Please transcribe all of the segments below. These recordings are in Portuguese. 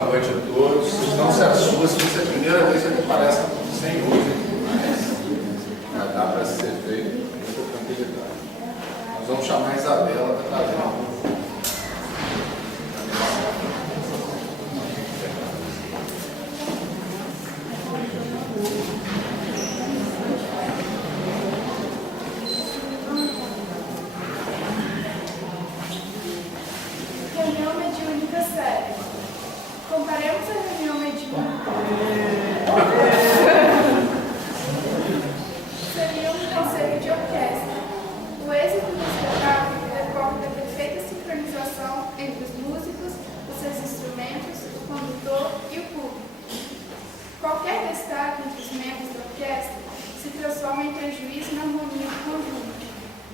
Boa noite a todos. Não se assustem, se é a primeira vez que parece sem luz aqui, mas dá para ser feito com muita tranquilidade. Nós vamos chamar a Isabela para trazer uma Reunião mediúnica séria. Comparemos a reunião mediúnica. Seria um conselho de orquestra. O êxito do espetáculo decorre da perfeita sincronização entre os músicos, os seus instrumentos, o condutor e o público. Qualquer destaque entre os membros da orquestra se transforma em prejuízo na harmonia do conjunto.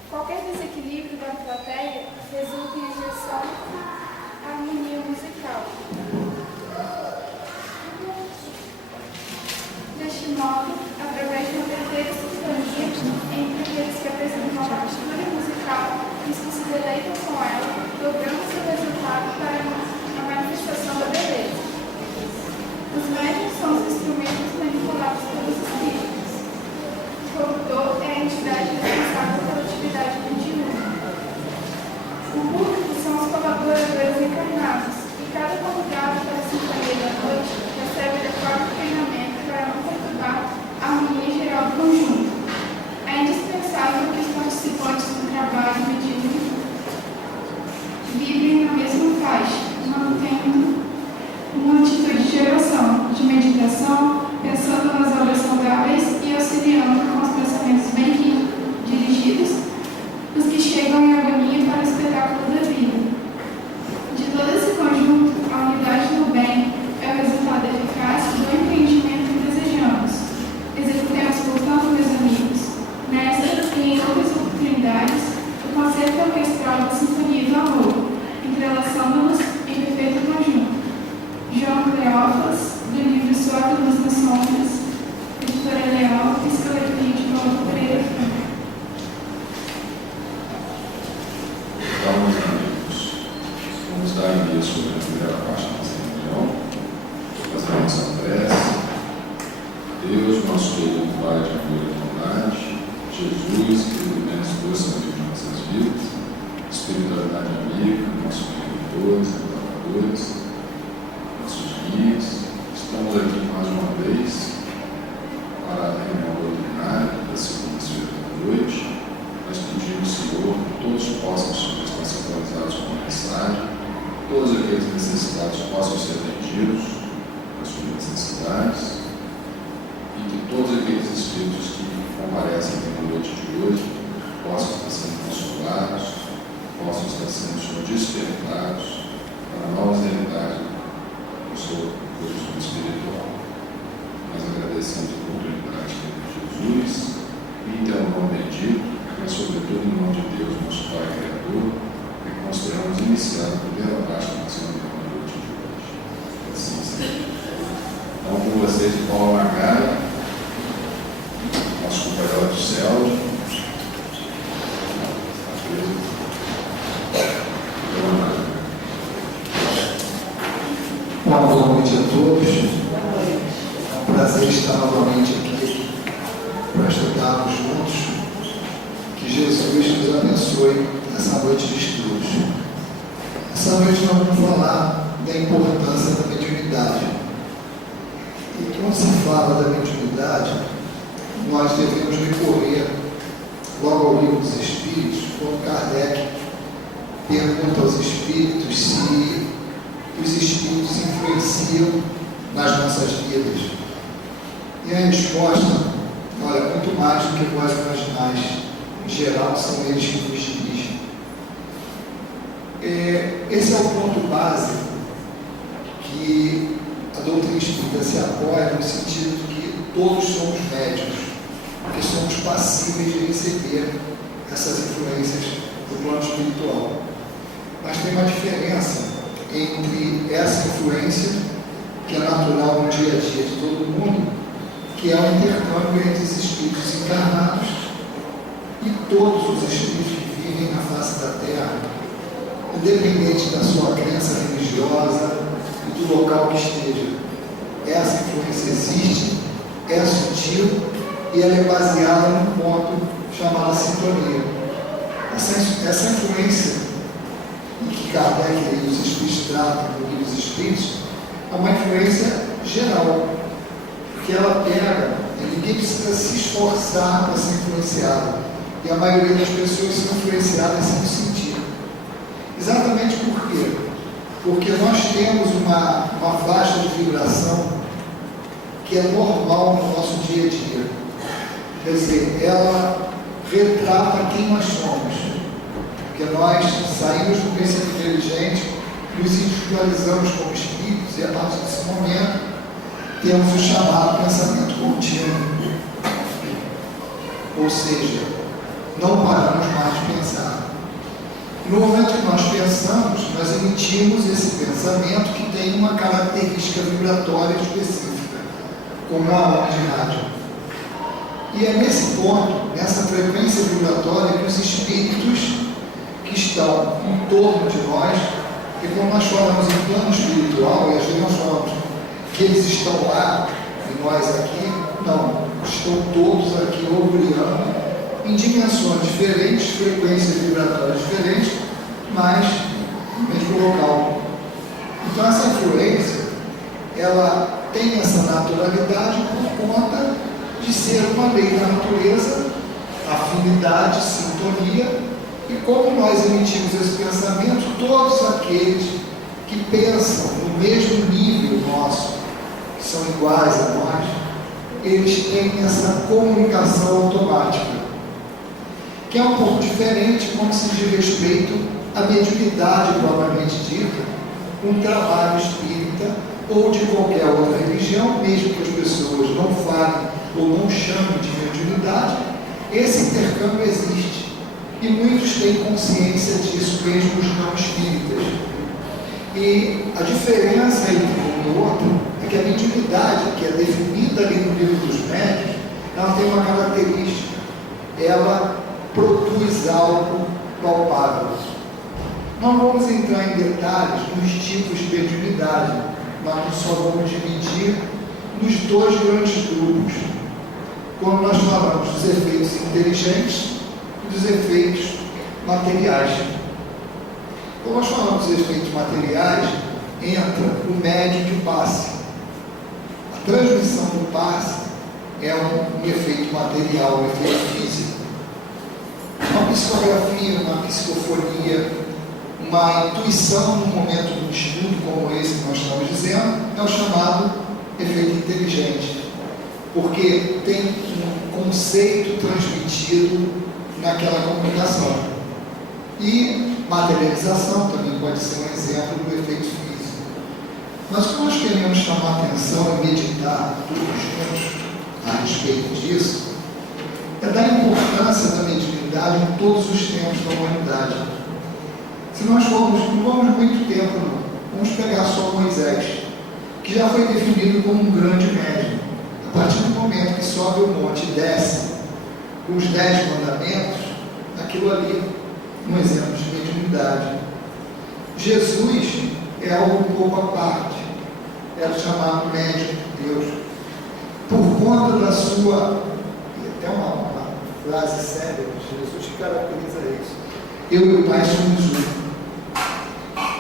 Qualquer desequilíbrio da plateia resulta em inversão à harmonia musical. Deste modo, através de uma perfeita sintonia entre aqueles que apresentam a partitura musical e os que se deleitam com ela, logramos o resultado para a manifestação da beleza. Os médiuns são os instrumentos manipulados pelos espíritos. O condutor é a entidade responsável pela atividade mediúnica. O público são os colaboradores encarnados, e cada convidado para a sintonia da noite recebe adequado treinamento para não perturbar a harmonia geral do conjunto. É indispensável que os participantes do trabalho mediúnico vibrem na mesma faixa, mantendo uma atitude de oração, de meditação, pensando nas obras saudáveis e auxiliando com os pensamentos bem dirigidos os que chegam em agonia para o espetáculo da vida. De todo esse conjunto, a unidade do bem é o resultado eficaz do empreendimento que desejamos. Executemos, portanto, meus amigos, nessa e em outras oportunidades, o conceito orquestral da Sinfonia do Amor, entrelaçando-nos em perfeito conjunto. João Cleófas, do livro Suave Luz nas Sombras, editora Leal, psicoletria de Paulo Pereira. Então, meus amigos, vamos dar início à primeira parte da nossa reunião, fazer a nossa prece. Deus, nosso querido Pai de amor e bondade, Jesus, que iluminas doce de nossas vidas, espiritualidade amiga, nossos benfeitores, amparadores, nossos guias, estamos aqui mais uma vez para a reunião ordinária da segunda-feira da noite. Nós pedimos, Senhor, que todos possam estar sintonizados com a mensagem, todos aqueles necessitados possam ser atendidos nas suas necessidades, e que todos aqueles espíritos que comparecem na noite de hoje possam estar sendo consolados, possam estar sendo, Senhor, despertados para novas realidades do seu consumo espiritual. Nós agradecemos a oportunidade que temos, Jesus, e em teu nome bendito, mas sobretudo em nome de Deus, nosso Pai Criador, é que nós podemos iniciar a primeira parte da nossa reunião na noite de hoje. Assim seja. Então, com vocês, Paulo Magara, nosso companheiro do céu. Boa noite a todos. É um prazer estar novamente aqui para estudarmos juntos. Que Jesus nos abençoe nessa noite de estudos. Essa noite nós vamos falar da importância da mediunidade. E quando se fala da mediunidade, nós devemos recorrer logo ao Livro dos Espíritos, quando Kardec pergunta aos espíritos se os espíritos influenciam nas nossas vidas. E a resposta, olha, muito mais do que vós imaginais. Em geral, são eles que nos dirigem. Esse é o ponto básico que a doutrina espírita se apoia, no sentido de que todos somos médiuns, que somos passíveis de receber essas influências do plano espiritual. Mas tem uma diferença entre essa influência, que é natural no dia a dia de todo mundo, que é o intercâmbio entre os espíritos encarnados e todos os espíritos que vivem na face da Terra, independente da sua crença religiosa, e do local que esteja. Essa influência existe, é sutil e ela é baseada num ponto chamado sintonia. Essa influência que Kardec e os Espíritos tratam no livro dos Espíritos é uma influência geral, porque ela pega, ninguém precisa se esforçar para ser influenciado, e a maioria das pessoas são influenciadas sem sentir. Exatamente por quê? Porque nós temos uma faixa de vibração que é normal no nosso dia a dia. Quer dizer, ela retrata quem nós somos. Porque nós saímos do pensamento inteligente, nos individualizamos como espíritos, e a partir desse momento temos o chamado pensamento contínuo. Ou seja, não paramos mais de pensar. No momento que nós pensamos, nós emitimos esse pensamento que tem uma característica vibratória específica, como a onda de rádio. E é nesse ponto, nessa frequência vibratória, que os espíritos que estão em torno de nós, e quando nós falamos em plano espiritual, e às vezes nós falamos que eles estão lá e nós aqui, não, estão todos aqui orgulhando em dimensões diferentes, frequências vibratórias diferentes, mas no mesmo local. Então essa influência, ela tem essa naturalidade por conta de ser uma lei da natureza, afinidade, sintonia, e como nós emitimos esse pensamento, todos aqueles que pensam no mesmo nível nosso, que são iguais a nós, eles têm essa comunicação automática, que é um pouco diferente quando se diz respeito à mediunidade propriamente dita, um trabalho espírita ou de qualquer outra religião, mesmo que as pessoas não falem ou não chamem de mediunidade, esse intercâmbio existe. E muitos têm consciência disso, mesmo os não espíritas. E a diferença entre um e outro é que a mediunidade, que é definida ali no livro dos médiuns, ela tem uma característica: ela produz algo palpável. Não vamos entrar em detalhes nos tipos de mediunidade, mas nós só vamos dividir nos dois grandes grupos. Quando nós falamos dos efeitos inteligentes e dos efeitos materiais. Quando nós falamos dos efeitos materiais, entra o médium de passe. A transmissão do passe é um efeito material, um efeito físico. Uma psicografia, uma psicofonia, uma intuição no momento de um estudo como esse que nós estamos dizendo, é o chamado efeito inteligente, porque tem um conceito transmitido naquela comunicação. E materialização também pode ser um exemplo do efeito físico. Mas o que nós queremos chamar a atenção e meditar todos juntos a respeito disso é da importância da mediunidade em todos os tempos da humanidade. Se nós formos, não vamos muito tempo não, vamos pegar só Moisés, que já foi definido como um grande médium. A partir do momento que sobe o monte e desce com os 10 mandamentos, aquilo ali, um exemplo de mediunidade. Jesus é algo um pouco à parte, era chamado médium de Deus, por conta da sua, e até uma frase séria, Jesus caracteriza isso: eu e o Pai somos um.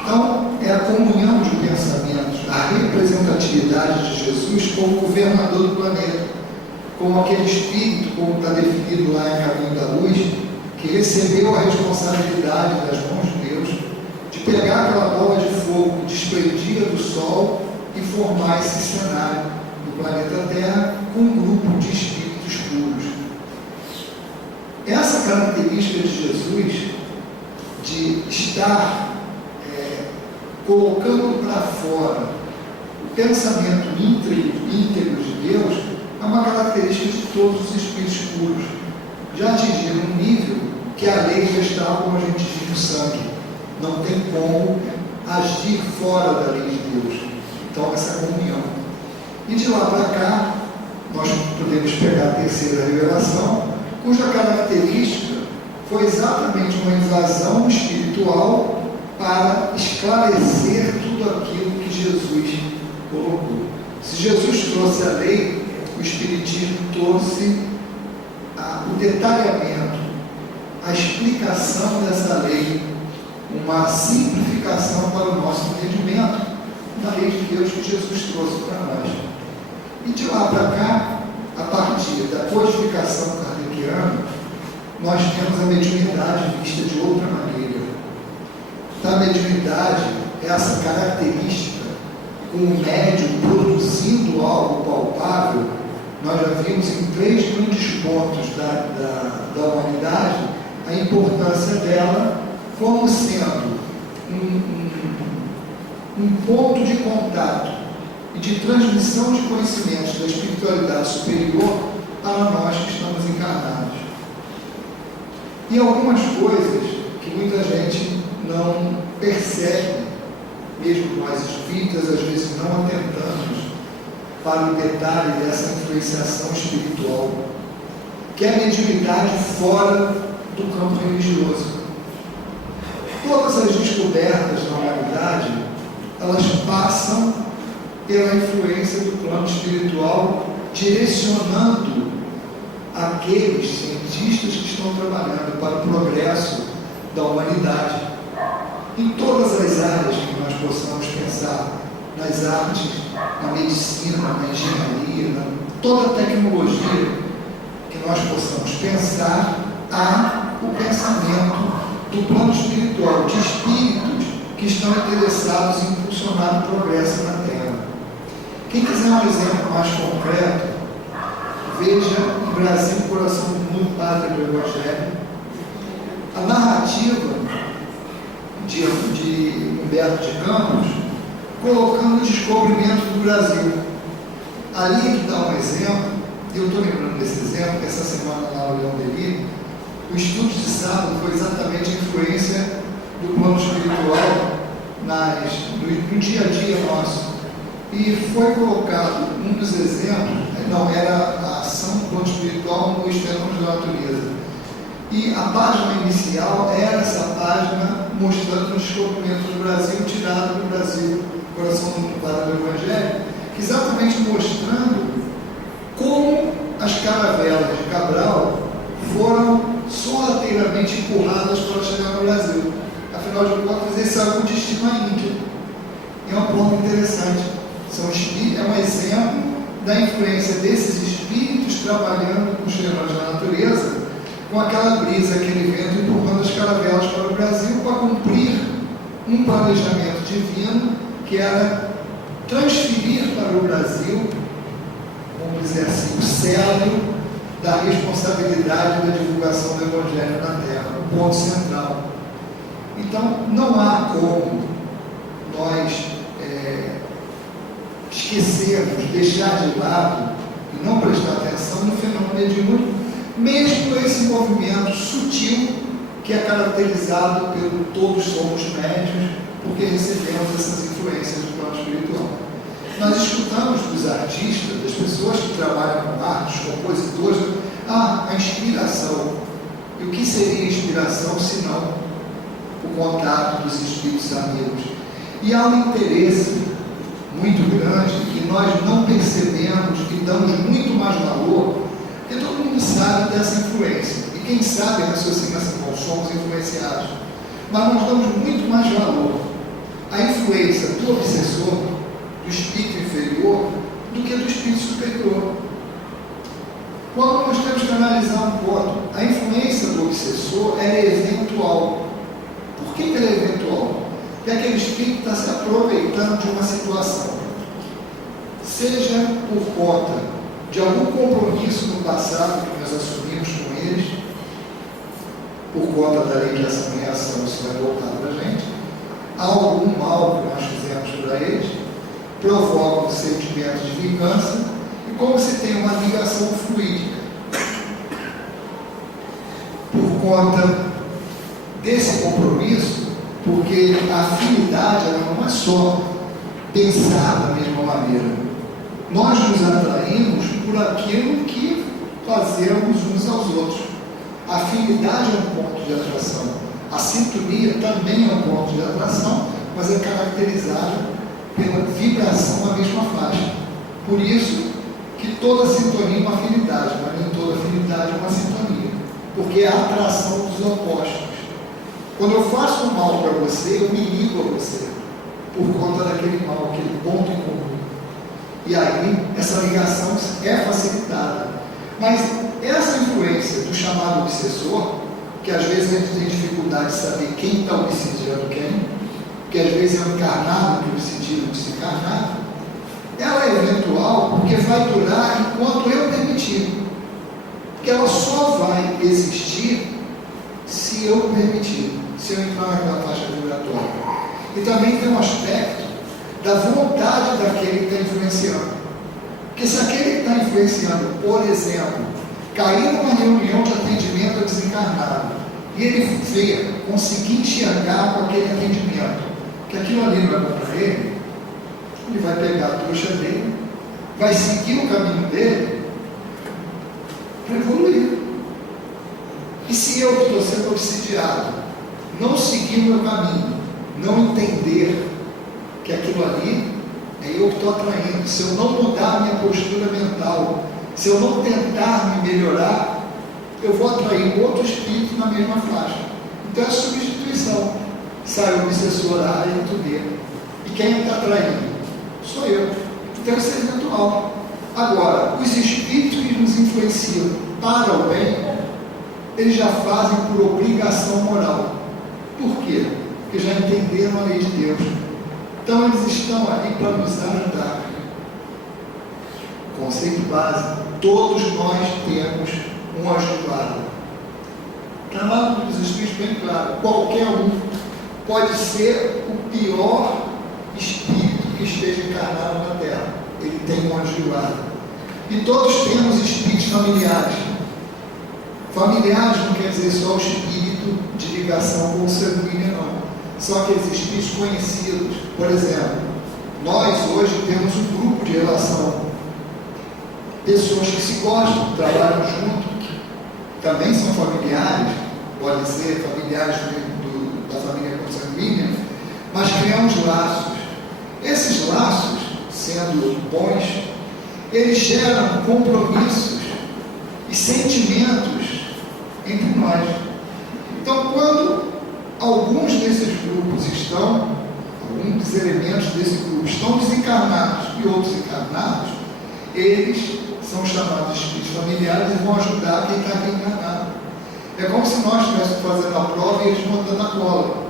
Então, é a comunhão de pensamentos, a representatividade de Jesus como governador do planeta, como aquele espírito, como está definido lá em Caminho da Luz, que recebeu a responsabilidade das mãos de Deus de pegar aquela bola de fogo desprendida do Sol e formar esse cenário do planeta Terra com um grupo de espíritos puros. Essa característica de Jesus, de estar colocando para fora o pensamento íntegro de Deus, é uma característica de todos os espíritos puros. Já atingiram um nível que a lei já está, como a gente diz, no sangue. Não tem como agir fora da lei de Deus. Então, essa comunhão. E de lá para cá, nós podemos pegar a terceira revelação, cuja característica foi exatamente uma invasão espiritual para esclarecer tudo tudo aquilo que Jesus colocou. Se Jesus trouxe a lei, o Espiritismo trouxe o detalhamento, a explicação dessa lei, uma simplificação para o nosso entendimento da lei de Deus que Jesus trouxe para nós. E de lá para cá, a partir da codificação kardeciana, nós temos a mediunidade vista de outra maneira. Então, a mediunidade é essa característica, com o médium produzindo algo palpável. Nós já vimos em 3 grandes pontos da humanidade a importância dela como sendo um ponto de contato e de transmissão de conhecimentos da espiritualidade superior para nós que estamos encarnados. E algumas coisas que muita gente não percebe, mesmo nós espíritas, às vezes não atentamos para o detalhe dessa influenciação espiritual, que é a mediunidade fora do campo religioso. Todas as descobertas na humanidade, elas passam pela influência do plano espiritual, direcionando aqueles cientistas que estão trabalhando para o progresso da humanidade. Em todas as áreas que nós possamos pensar, nas artes, na medicina, na engenharia, toda a tecnologia que nós possamos pensar, há o pensamento do plano espiritual, de espíritos que estão interessados em impulsionar o progresso na Terra. Quem quiser um exemplo mais concreto, veja o Brasil, coração do mundo, pátria do Evangelho. A narrativa de Humberto de Campos, colocando o descobrimento do Brasil. Ali é que dá um exemplo, eu estou lembrando desse exemplo, que essa semana na aula Leão Delis, o estudo de sábado foi exatamente a influência do plano espiritual no dia a dia nosso. E foi colocado um dos exemplos, era a ação do plano espiritual nos fenômenos da natureza. E a página inicial era essa página mostrando o descobrimento do Brasil, tirado do Brasil, coração do mundo, pátria do Evangelho, exatamente mostrando como as caravelas de Cabral foram sorrateiramente empurradas para chegar no Brasil. Afinal de contas, esse é o destino à Índia. É um ponto interessante. É um exemplo da influência desses espíritos trabalhando com os fenômenos da natureza, com aquela brisa, aquele vento empurrando as caravelas para o Brasil para cumprir um planejamento divino que era transferir para o Brasil, vamos dizer assim, o celo da responsabilidade da divulgação do Evangelho na Terra, o ponto central. Então, não há como nós esquecermos, deixar de lado e não prestar atenção no fenômeno mediúnico, mesmo esse movimento sutil que é caracterizado pelo todos somos médiuns, porque recebemos essas influências do plano espiritual. Nós escutamos dos artistas, das pessoas que trabalham com arte, dos compositores, a inspiração. E o que seria inspiração se não o contato dos espíritos amigos? E há um interesse muito grande que nós não percebemos e damos muito mais valor, porque todo mundo sabe dessa influência. E quem sabe raciocina assim, bom, somos influenciados. Mas nós damos muito mais valor à influência do obsessor, do espírito inferior, do que do espírito superior. Quando nós temos que analisar um ponto, a influência do obsessor é eventual. Por que ela é eventual? Porque aquele espírito está se aproveitando de uma situação, seja por conta de algum compromisso no passado que nós assumimos com eles, por conta da lei de ação e reação, isso vai voltar para a gente, há algum mal que nós fizemos para eles, provoca um sentimento de vingança, e como se tem uma ligação fluídica. Por conta desse compromisso, porque a afinidade ela não é só pensar da mesma maneira. Nós nos atraímos por aquilo que fazemos uns aos outros. A afinidade é um ponto de atração. A sintonia também é um ponto de atração, mas é caracterizada pela vibração na mesma faixa. Por isso que toda sintonia é uma afinidade, mas nem toda afinidade é uma sintonia, porque é a atração dos opostos. Quando eu faço um mal para você, eu me ligo a você, por conta daquele mal, aquele ponto em comum. E aí, essa ligação é facilitada. Mas essa influência do chamado obsessor, que às vezes a gente tem dificuldade de saber quem está obsidiando quem, que às vezes é o encarnado que obsidia o desencarnado, ela é eventual porque vai durar enquanto eu permitir. Porque ela só vai existir se eu permitir, se eu entrar naquela faixa vibratória. E também tem um aspecto da vontade daquele que está influenciando. Porque se aquele que está influenciando, por exemplo, cair numa reunião de atendimento a desencarnado, e ele vê, conseguir enxergar com aquele atendimento, que aquilo ali não é bom para ele vai pegar a trouxa dele, vai seguir o caminho dele para evoluir. E se eu, que estou sendo obsidiado, não seguir o meu caminho, não entender que aquilo ali é eu que estou atraindo, se eu não mudar a minha postura mental, se eu não tentar me melhorar, eu vou atrair outro espírito na mesma faixa. Então é substituição. Sai o obsessor A e tu B. E quem está atraindo? Sou eu. Então isso é eventual. Agora, os espíritos que nos influenciam para o bem, eles já fazem por obrigação moral. Por quê? Porque já entenderam a lei de Deus. Então eles estão ali para nos ajudar. Conceito básico: todos nós temos um anjo do lado. Está lá no livro dos Espíritos bem claro. Qualquer um pode ser o pior espírito que esteja encarnado na Terra. Ele tem um anjo do lado. E todos temos espíritos familiares. Familiares não quer dizer só o espírito de ligação com o sanguíneo, não. São aqueles espíritos conhecidos. Por exemplo, nós hoje temos um grupo de relação. Pessoas que se gostam, trabalham junto, também são familiares, podem ser familiares da família consanguínea, mas criamos laços. Esses laços, sendo bons, eles geram compromissos e sentimentos entre nós. Então, quando alguns desses grupos alguns dos elementos desse grupo estão desencarnados e outros encarnados, eles são chamados de espíritos familiares e vão ajudar quem está aqui encarnado. É como se nós estivéssemos fazendo a prova e eles mandando a cola,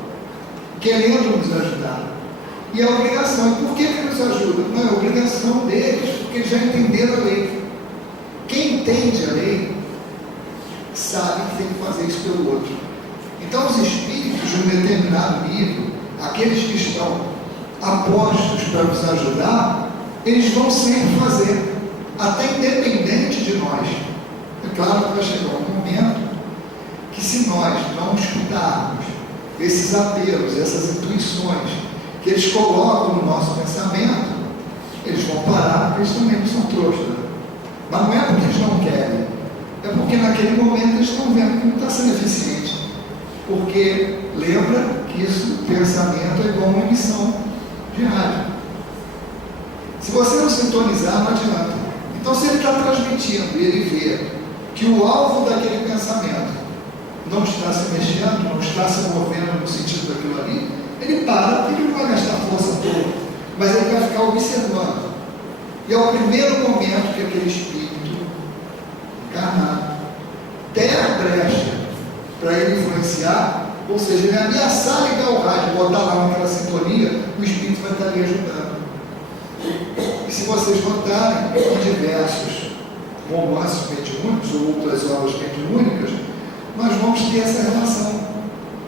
querendo nos ajudar. E é obrigação. E por que nos ajudam? Não, é obrigação deles, porque eles já entenderam a lei. Quem entende a lei sabe que tem que fazer isso pelo outro. Então os espíritos de um determinado nível, aqueles que estão apostos para nos ajudar, eles vão sempre fazer, até independente de nós. É claro que vai chegar um momento que, se nós não escutarmos esses apelos, essas intuições que eles colocam no nosso pensamento, eles vão parar, porque eles também não são trouxas. Mas não é porque eles não querem, é porque naquele momento eles estão vendo que não está sendo eficiente. Porque lembra que isso, pensamento é igual uma emissão de rádio. Se você não sintonizar, não adianta. Então, se ele está transmitindo e ele vê que o alvo daquele pensamento não está se mexendo, não está se movendo no sentido daquilo ali, ele para, porque ele não vai gastar força toda, mas ele vai ficar observando. E é o primeiro momento que aquele espírito encarnado der a brecha para ele influenciar, ou seja, ele ameaçar ligar o rádio, botar lá naquela sintonia, o espírito vai estar ali ajudando. E se vocês notarem, em diversos romances mediúnicos ou outras obras mediúnicas, nós vamos ter essa relação,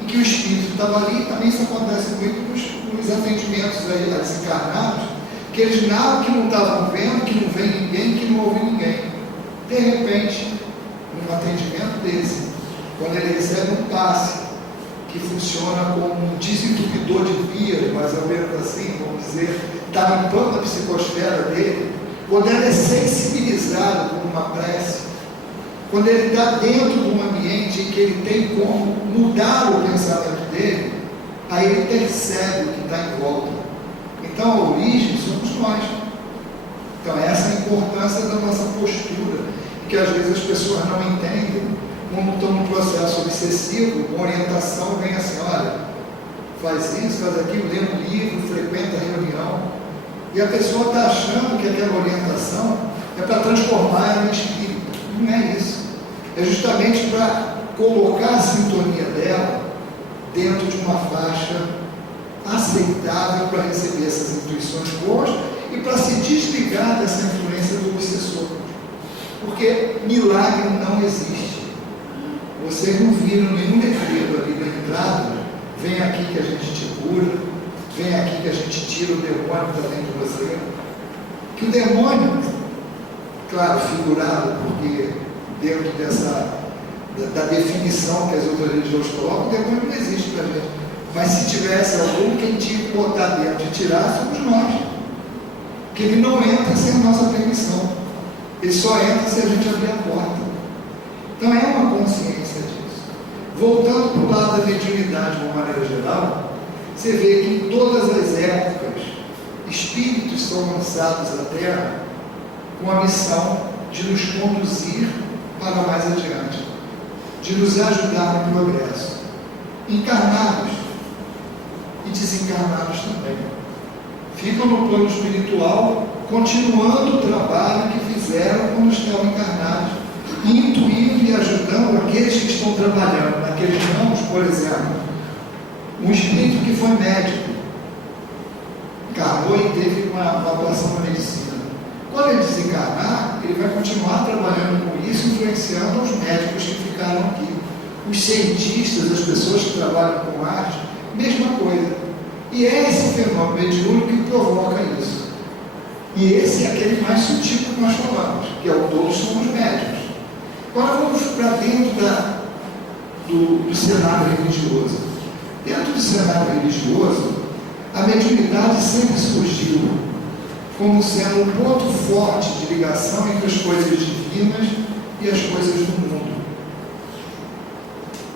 em que o espírito estava ali. Também isso acontece muito nos atendimentos a desencarnados, que eles narram que não estavam vendo, que não vê ninguém, que não ouve ninguém. De repente, num atendimento desse, quando ele recebe um passe que funciona como um desentupidor de vias, mais ou menos assim, vamos dizer, está limpando a psicosfera dele, quando ele é sensibilizado por uma prece, quando ele está dentro de um ambiente em que ele tem como mudar o pensamento dele, aí ele percebe o que está em volta. Então a origem somos nós. Então essa é a importância da nossa postura, que às vezes as pessoas não entendem, como estão num processo obsessivo, uma orientação vem assim, olha, faz isso, faz aquilo, lê um livro, frequenta a reunião, e a pessoa está achando que aquela orientação é para transformar ela em espírito. Não é isso. É justamente para colocar a sintonia dela dentro de uma faixa aceitável para receber essas intuições boas e para se desligar dessa influência do obsessor. Porque milagre não existe. Vocês não viram nenhum letreiro ali na entrada, vem aqui que a gente te cura, vem aqui que a gente tira o demônio que está dentro de você. Que o demônio, claro, figurado, porque dentro da definição que as outras religiões colocam, o demônio não existe para a gente. Mas se tivesse algum, quem tinha que botar dentro e tirar somos nós. Porque ele não entra sem a nossa permissão. Ele só entra se a gente abrir a porta. Então é uma consciência disso. Voltando para o lado da mediunidade de uma maneira geral, você vê que em todas as épocas, espíritos são lançados à Terra com a missão de nos conduzir para mais adiante, de nos ajudar no progresso, encarnados e desencarnados também. Ficam no plano espiritual, continuando o trabalho que fizeram quando estavam encarnados, intuindo e ajudando aqueles que estão trabalhando naqueles ramos. Por exemplo, um espírito que foi médico, encarnou e teve uma atuação na medicina. Quando ele desencarnar, ele vai continuar trabalhando com isso, influenciando os médicos que ficaram aqui. Os cientistas, as pessoas que trabalham com arte, mesma coisa. E é esse fenômeno mediúnico que provoca isso. E esse é aquele mais sutil que nós falamos, que é o todos somos médicos. Agora vamos para dentro do cenário religioso. Dentro do cenário religioso, a mediunidade sempre surgiu como sendo um ponto forte de ligação entre as coisas divinas e as coisas do mundo.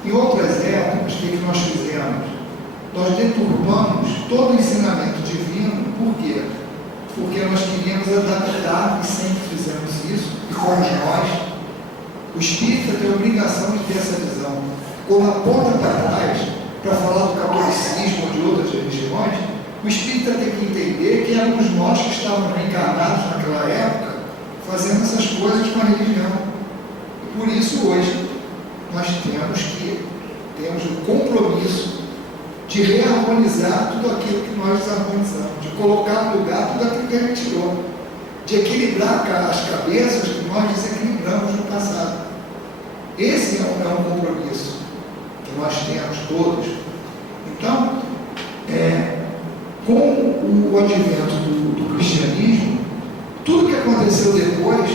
Em outras épocas, o que nós fizemos? Nós deturpamos todo o ensinamento divino. Por quê? Porque nós queríamos adaptar, e sempre fizemos isso, e fomos nós. O espírita tem a obrigação de ter essa visão. Quando aponta para trás, para falar do catolicismo ou de outras religiões, o espírita tem que entender que éramos nós que estávamos reencarnados naquela época, fazendo essas coisas com a religião. E por isso hoje nós temos o compromisso de reharmonizar tudo aquilo que nós desarmonizamos, de colocar no lugar tudo aquilo que a gente tirou, de equilibrar as cabeças que nós desequilibramos no passado. Esse é um compromisso que nós temos todos. Então, com o advento do cristianismo, tudo que aconteceu depois,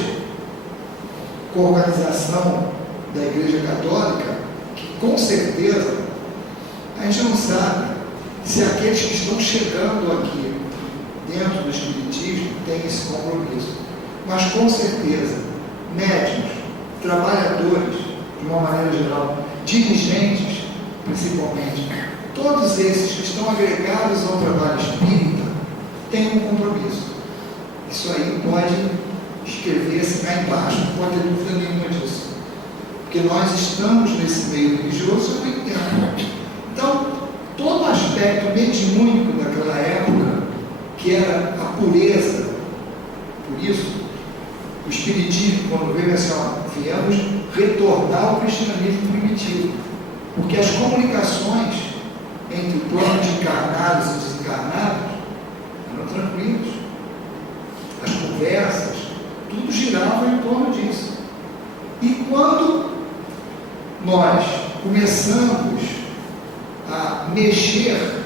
com a organização da Igreja Católica, que com certeza a gente não sabe se aqueles que estão chegando aqui dentro do Espiritismo têm esse compromisso, mas com certeza médicos, trabalhadores de uma maneira geral, dirigentes principalmente, todos esses que estão agregados ao trabalho espírita têm um compromisso. Isso aí pode escrever-se lá embaixo, não pode ter dúvida nenhuma disso, porque nós estamos nesse meio religioso há muito tempo. Então, todo aspecto mediúnico daquela época, que era a pureza, por isso, o Espiritismo, quando veio assim, viemos retornar ao cristianismo primitivo, porque as comunicações entre o plano de encarnados e desencarnados eram tranquilos. As conversas, tudo girava em torno disso. E quando nós começamos a mexer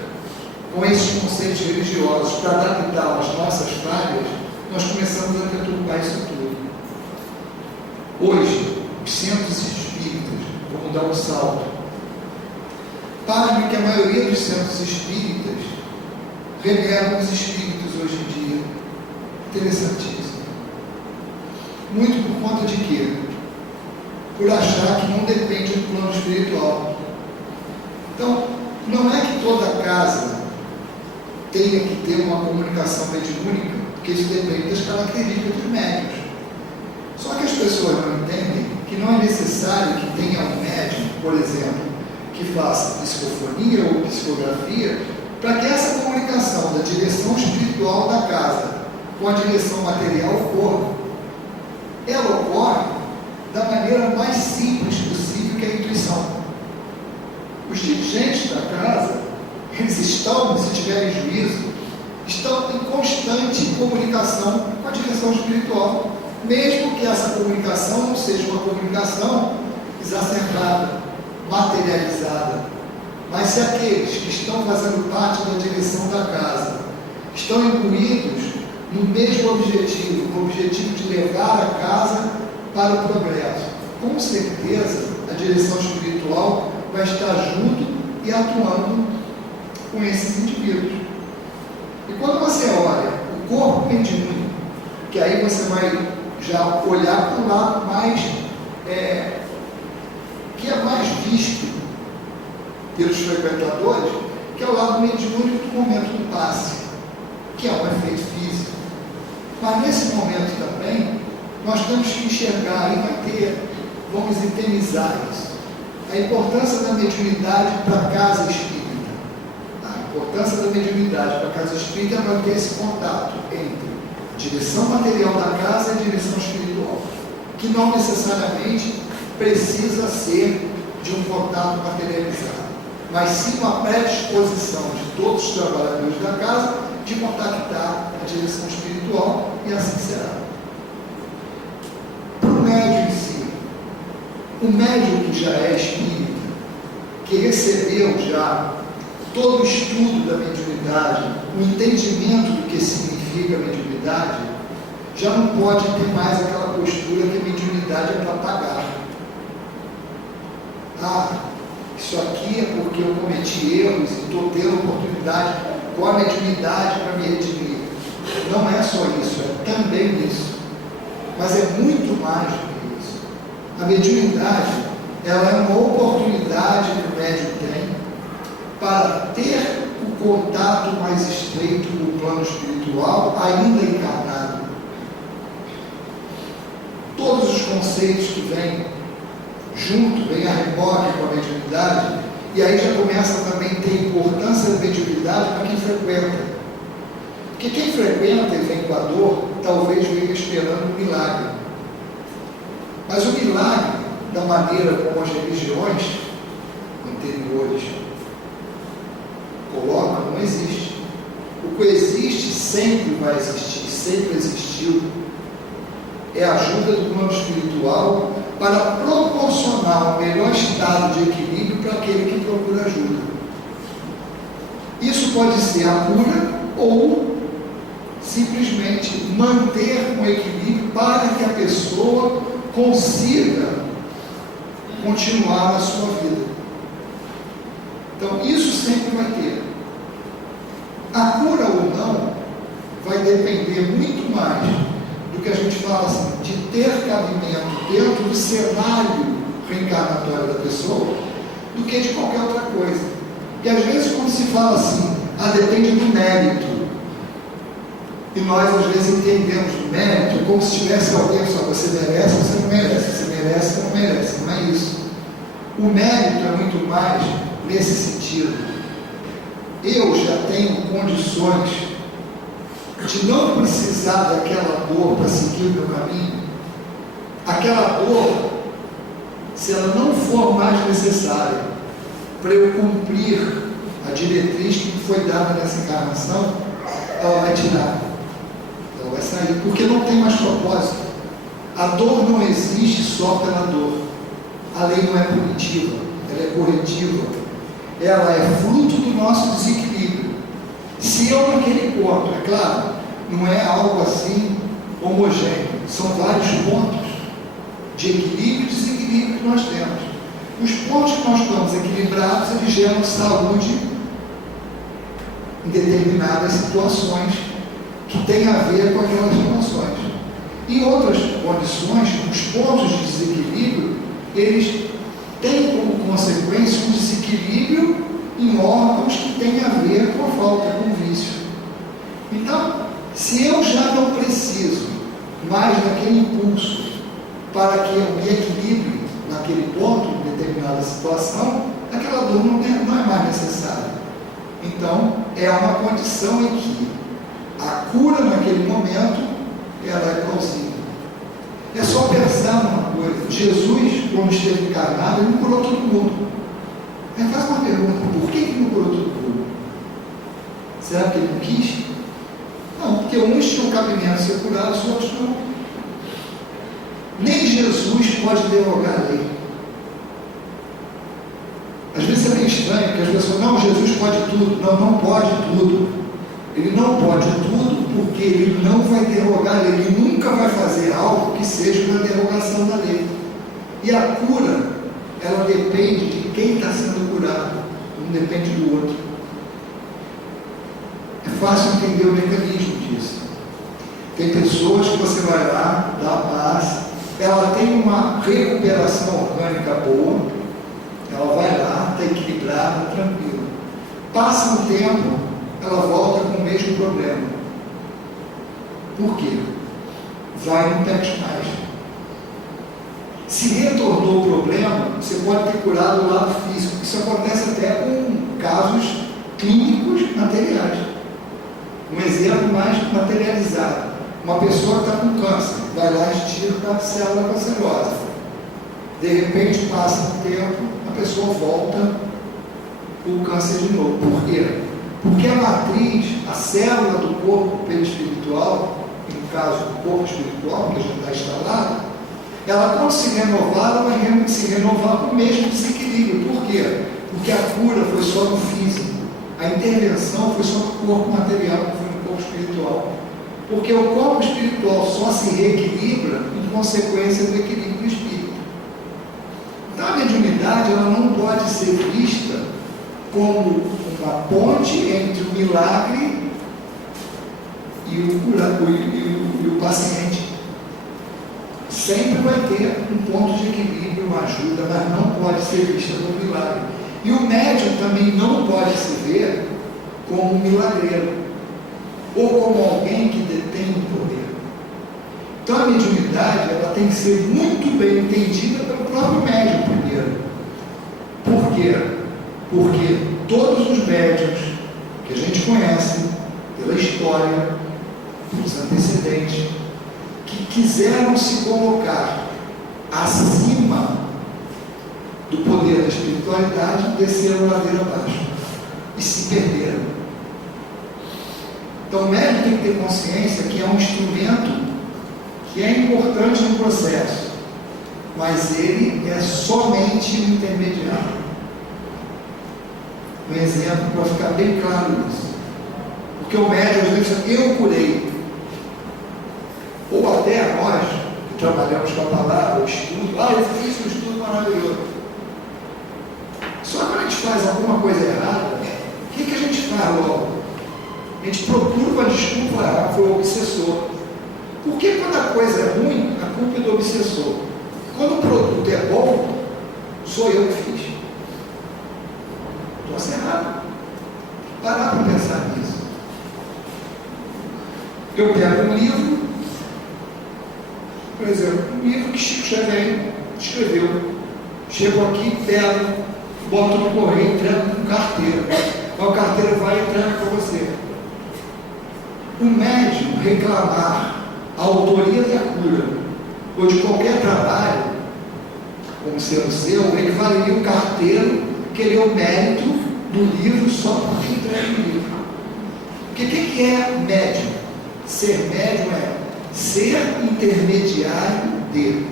com esses conceitos religiosos para adaptar as nossas falhas, nós começamos a deturpar isso tudo. Hoje, os centros espíritas, vamos dar um salto. Pasme que a maioria dos centros espíritas revelam os espíritos hoje em dia. Interessantíssimo. Muito por conta de quê? Por achar que não depende do plano espiritual. Então, não é que toda casa tenha que ter uma comunicação mediúnica, porque isso depende das características dos médiuns. Só que as pessoas não entendem que não é necessário que tenha um médium, por exemplo, que faça psicofonia ou psicografia, para que essa comunicação da direção espiritual da casa com a direção material ocorra. Ela ocorre da maneira mais simples possível, que é a intuição. Os dirigentes da casa, eles estão, se tiverem juízo, estão em constante comunicação com a direção espiritual, mesmo que essa comunicação não seja uma comunicação exacerbada, materializada. Mas se aqueles que estão fazendo parte da direção da casa estão imbuídos no mesmo objetivo, o objetivo de levar a casa para o progresso, com certeza a direção espiritual vai estar junto e atuando com esses indivíduos. E quando você olha o corpo mediúnico, que aí você vai já olhar para o lado mais, que é mais visto pelos frequentadores, que é o lado mediúnico do momento do passe, que é um efeito físico. Mas nesse momento também, nós temos que enxergar, e vai ter, vamos eternizar isso, a importância da mediunidade para a casa espírita. A importância da mediunidade para a casa espírita é manter esse contato entre a direção material da casa e a direção espiritual, que não necessariamente precisa ser de um contato materializado, mas sim uma predisposição de todos os trabalhadores da casa de contactar a direção espiritual, e assim será. Para o médium em si, o médium que já é espírita, que recebeu já todo o estudo da mediunidade, o entendimento do que significa a mediunidade, já não pode ter mais aquela postura que a mediunidade é para pagar. Isso aqui é porque eu cometi erros e estou tendo oportunidade com a mediunidade para me redimir. Não é só isso, é também isso. Mas é muito mais do que isso. A mediunidade, ela é uma oportunidade que o médium tem para ter o contato mais estreito com o plano espiritual, ainda encarnado. Todos os conceitos que vêm junto, vem a reboque com a mediunidade, e aí já começa também a ter importância da mediunidade para quem frequenta. Porque quem frequenta e vem com a dor, talvez venha esperando um milagre. Mas o milagre, da maneira como as religiões anteriores colocam, não existe. O que existe sempre vai existir, sempre existiu. É a ajuda do plano espiritual para proporcionar o melhor estado de equilíbrio para aquele que procura ajuda. Isso pode ser a cura ou simplesmente manter um equilíbrio para que a pessoa consiga continuar a sua vida. Então, isso sempre vai ter. A cura ou não vai depender muito mais do que a gente fala assim, de ter cabimento dentro do cenário reencarnatório da pessoa, do que de qualquer outra coisa. E às vezes quando se fala assim, depende do mérito, e nós às vezes entendemos o mérito como se tivesse alguém só, você merece, você não merece, você merece, você não merece. Não é isso. O mérito é muito mais nesse sentido. Eu já tenho condições de não precisar daquela dor para seguir o meu caminho. Aquela dor, se ela não for mais necessária para eu cumprir a diretriz que me foi dada nessa encarnação, ela vai tirar, ela vai sair, porque não tem mais propósito. A dor não existe só pela dor. A lei não é punitiva, ela é corretiva. Ela é fruto do nosso desequilíbrio. Se eu naquele ponto, é claro, não é algo assim homogêneo, são vários pontos de equilíbrio e desequilíbrio que nós temos. Os pontos que nós estamos equilibrados, eles geram saúde em determinadas situações que têm a ver com aquelas situações. Em outras condições, os pontos de desequilíbrio, eles têm como consequência um desequilíbrio em órgãos que têm a ver com a falta, com o vício. Então, se eu já não preciso mais daquele impulso para que eu me equilibre naquele ponto, em determinada situação, aquela dor não é mais necessária. Então, é uma condição em que a cura naquele momento, ela é plausível. É só pensar numa coisa. Jesus, quando esteve encarnado, ele não curou todo mundo. Aí faz uma pergunta: por que ele não curou todo mundo? Será que ele não quis? Não, porque uns tinham cabimento de ser curados, os outros não. Nem Jesus pode derrogar a lei. Às vezes é meio estranho, porque as pessoas, não, Jesus pode tudo. Não, não pode tudo. Ele não pode tudo porque ele não vai derrogar a lei. Ele nunca vai fazer algo que seja uma derrogação da lei. E a cura, ela depende de quem está sendo curado, não depende do outro. É fácil entender o mecanismo disso. Tem pessoas que você vai lá, dá paz, ela tem uma recuperação orgânica boa, ela vai lá, está equilibrada, tranquila. Passa um tempo, ela volta com o mesmo problema. Por quê? Vai no pet mais. Se retornou o problema, você pode ter curado o lado físico. Isso acontece até com casos clínicos materiais. Um exemplo mais materializado. Uma pessoa que está com câncer, vai lá e extirpa a célula cancerosa. De repente, passa um tempo, a pessoa volta o câncer de novo. Por quê? Porque a matriz, a célula do corpo perispiritual, no caso do corpo espiritual, que já está instalado, ela, quando se renovar, ela vai se renovar com o mesmo desequilíbrio. Por quê? Porque a cura foi só no físico, a intervenção foi só no corpo material, que foi no corpo espiritual. Porque o corpo espiritual só se reequilibra em consequência do equilíbrio do espírito. Então, a mediunidade, ela não pode ser vista como uma ponte entre o milagre e o paciente. Sempre vai ter um ponto de equilíbrio, uma ajuda, mas não pode ser vista como milagre. E o médium também não pode se ver como um milagreiro, ou como alguém que detém o poder. Então a mediunidade, ela tem que ser muito bem entendida pelo próprio médium primeiro. Por quê? Porque todos os médiuns que a gente conhece, pela história, pelos antecedentes, que quiseram se colocar acima do poder da espiritualidade, desceram a ladeira abaixo e se perderam. Então o médium tem que ter consciência que é um instrumento que é importante no processo, mas ele é somente um intermediário. Um exemplo para ficar bem claro isso. Porque o médium às vezes diz, eu curei. Ou até nós, que trabalhamos com a palavra, o estudo, eu fiz um estudo maravilhoso. Só que quando a gente faz alguma coisa errada, o que a gente faz logo? A gente procura uma desculpa, foi o obsessor. Porque quando a coisa é ruim, a culpa é do obsessor. Quando o produto é bom, sou eu que fiz. Estou errado. Parar para pensar nisso. Eu pego um livro, por exemplo, um livro que Chico Xavier escreveu. Chego aqui, pego, boto no correio, entrego com carteira. O carteiro vai e entrega para você. O médium reclamar a autoria da cura, ou de qualquer trabalho, como sendo seu, ele valeria o carteiro querer o mérito do livro só porque entrega o livro. Porque o que é médium? Ser médium é ser intermediário de.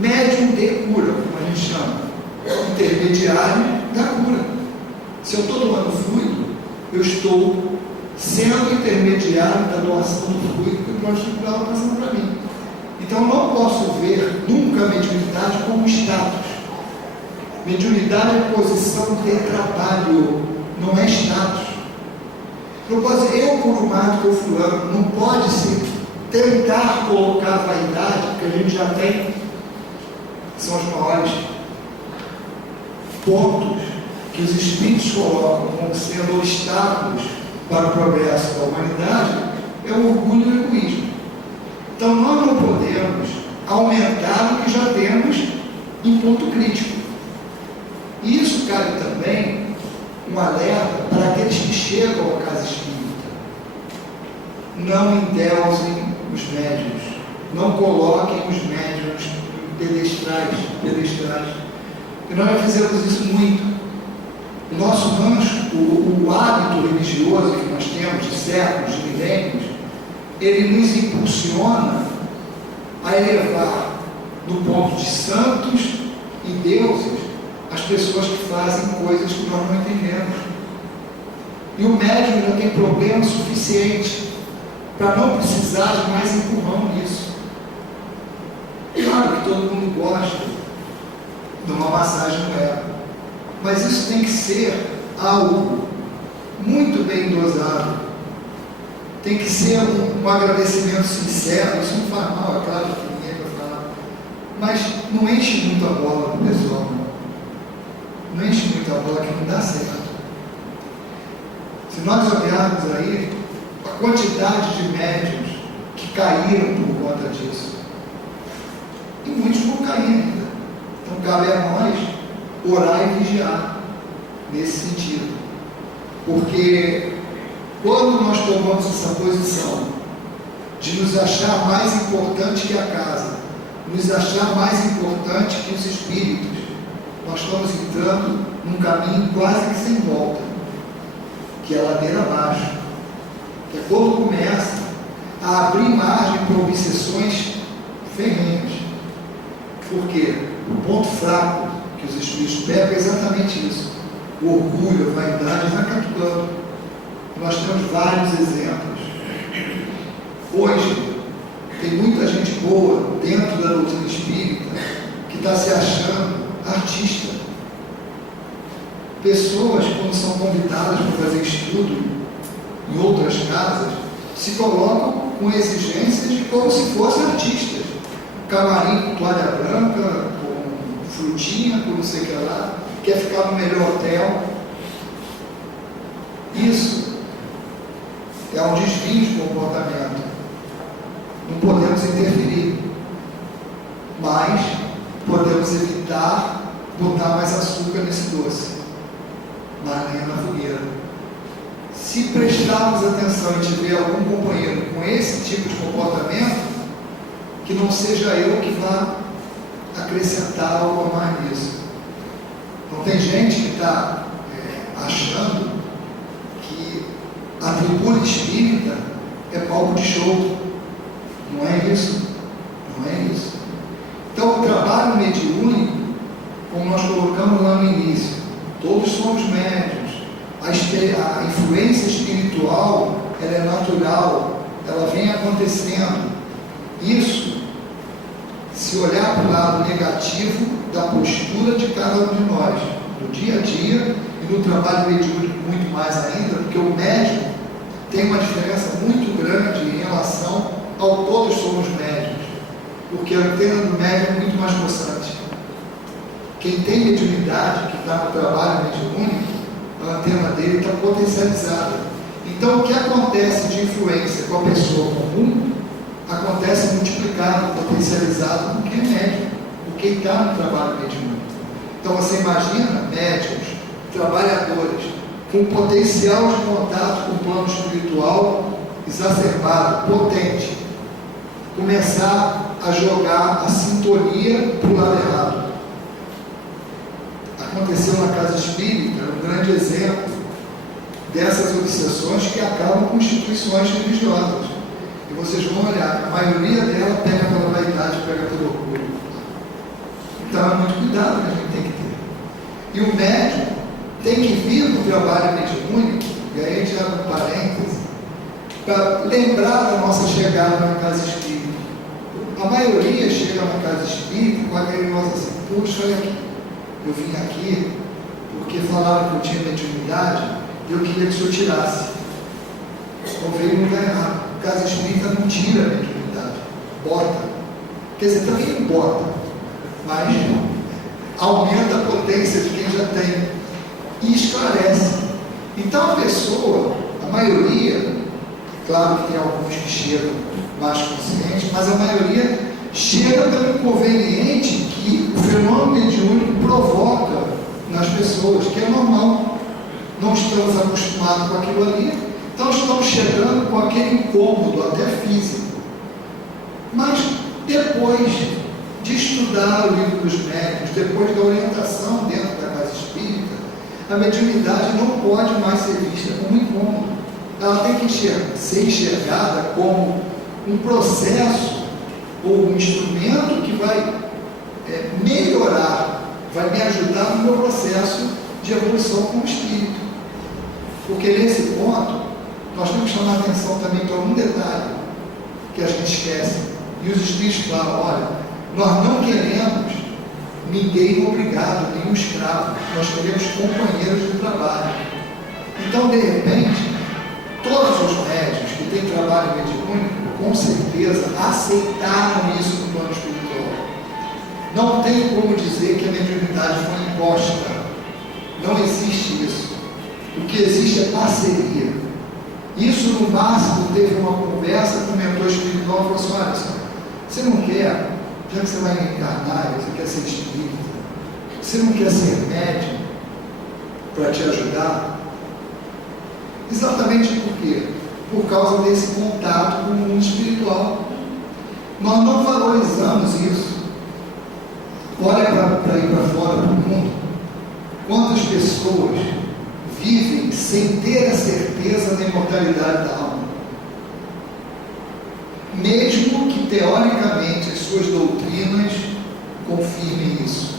Médium de cura, como a gente chama. Intermediário da cura. Se eu estou tomando fluido, eu estou sendo intermediário da doação do fluido que o plano espiritual está passando para mim. Então eu não posso ver nunca a mediunidade como status. Mediunidade é posição de trabalho, não é status. Não pode dizer, eu curo mais do que o fulano. Não pode se tentar colocar a vaidade, que a gente já tem, que são os maiores pontos que os espíritos colocam como sendo obstáculos para o progresso da humanidade é o orgulho e o egoísmo. Então nós não podemos aumentar o que já temos em ponto crítico. E isso cabe também um alerta para aqueles que chegam à casa espírita. Não endeusem os médiuns, não coloquem os médiuns pedestrais. E nós já fizemos isso muito. O nosso rancho, o hábito religioso que nós temos de séculos, de milênios, ele nos impulsiona a elevar do ponto de santos e deuses as pessoas que fazem coisas que nós não entendemos. E o médium já tem problema suficiente para não precisar de mais empurrão nisso. Claro que todo mundo gosta de uma massagem no ego, mas isso tem que ser algo muito bem dosado. Tem que ser um agradecimento sincero. Isso não faz mal, é claro que ninguém vai falar, mas não enche muito a bola do pessoal, não enche muito a bola, que não dá certo. Se nós olharmos aí a quantidade de médiuns que caíram por conta disso, e muitos vão cair ainda. Então cabe a nós orar e vigiar nesse sentido, porque quando nós tomamos essa posição de nos achar mais importante que a casa, nos achar mais importante que os espíritos, nós estamos entrando num caminho quase que sem volta, que é a ladeira abaixo, que é quando começa a abrir margem para obsessões ferrenhas. Porque o ponto fraco que os espíritos pegam é exatamente isso: o orgulho, a vaidade vai capturando. Nós temos vários exemplos. Hoje tem muita gente boa dentro da doutrina espírita que está se achando artista. Pessoas, quando são convidadas para fazer estudo em outras casas, se colocam com exigências de como se fossem artistas. Camarim com toalha branca, com frutinha, com não sei o que lá, quer ficar no melhor hotel. Isso é um desvio de comportamento. Não podemos interferir, mas podemos evitar botar mais açúcar nesse doce, mais lenha na fogueira. Se prestarmos atenção e tiver algum companheiro com esse tipo de comportamento, que não seja eu que vá acrescentar algo a mais nisso. Então tem gente que está achando que a tribuna espírita é palco de show. Não é isso. Não é isso. Então o trabalho mediúnico, como nós colocamos lá no início, todos somos médiuns. A influência espiritual, ela é natural, ela vem acontecendo. Isso, se olhar para o lado negativo da postura de cada um de nós, no dia a dia e no trabalho mediúnico muito mais ainda, porque o médium tem uma diferença muito grande em relação ao todos somos médiuns, porque a antena do médium é muito mais possante. Quem tem mediunidade, que está no trabalho mediúnico, a antena dele está potencializada. Então o que acontece de influência com a pessoa comum acontece multiplicado, potencializado com quem é médium, com quem está no trabalho mediúnico. Então você imagina médiuns, trabalhadores, com potencial de contato com o plano espiritual exacerbado, potente, começar a jogar a sintonia para o lado errado. Aconteceu na casa espírita, um grande exemplo dessas obsessões que acabam com instituições religiosas. E vocês vão olhar, a maioria dela pega pela vaidade, pega pelo orgulho. Então é muito cuidado que a gente tem que ter. E o médium tem que vir para o trabalho mediúnico, e aí a gente abre um parêntese, para lembrar da nossa chegada na casa espírita. A maioria chega na casa espírita com aquele negócio assim: puxa, olha aqui, eu vim aqui porque falaram que eu tinha mediunidade e eu queria que o senhor tirasse. Então veio no lugar errado. A casa espírita não tira a mediunidade, bota. Quer dizer, também não bota, mas aumenta a potência de quem já tem e esclarece. Então a pessoa, a maioria, claro que tem alguns que chegam mais conscientes, mas a maioria chega pelo inconveniente que o fenômeno mediúnico provoca nas pessoas, que é normal. Não estamos acostumados com aquilo ali, então estamos chegando com aquele incômodo, até físico. Mas depois de estudar o livro dos médiuns, depois da orientação dentro da casa espírita, a mediunidade não pode mais ser vista como incômodo. Ela tem que ser enxergada como um processo ou um instrumento que vai melhorar, vai me ajudar no meu processo de evolução como espírito. Porque nesse ponto, nós temos que chamar a atenção também para um detalhe que a gente esquece. E os espíritos falam, olha, nós não queremos ninguém obrigado, nenhum escravo. Nós queremos companheiros de trabalho. Então, de repente, todos os médiuns que têm trabalho mediúnico, com certeza, aceitaram isso no plano espiritual. Não tem como dizer que a mediunidade foi imposta. Não existe isso. O que existe é parceria. Isso, no máximo, teve uma conversa com o mentor espiritual e falou assim, olha, você não quer, já que você vai reencarnar, você quer ser espírita, você não quer ser médium para te ajudar? Exatamente por quê? Por causa desse contato com o mundo espiritual. Nós não valorizamos isso. Olha para ir para fora do mundo. Quantas pessoas vivem sem ter a certeza da imortalidade da alma? Mesmo que teoricamente as suas doutrinas confirmem isso.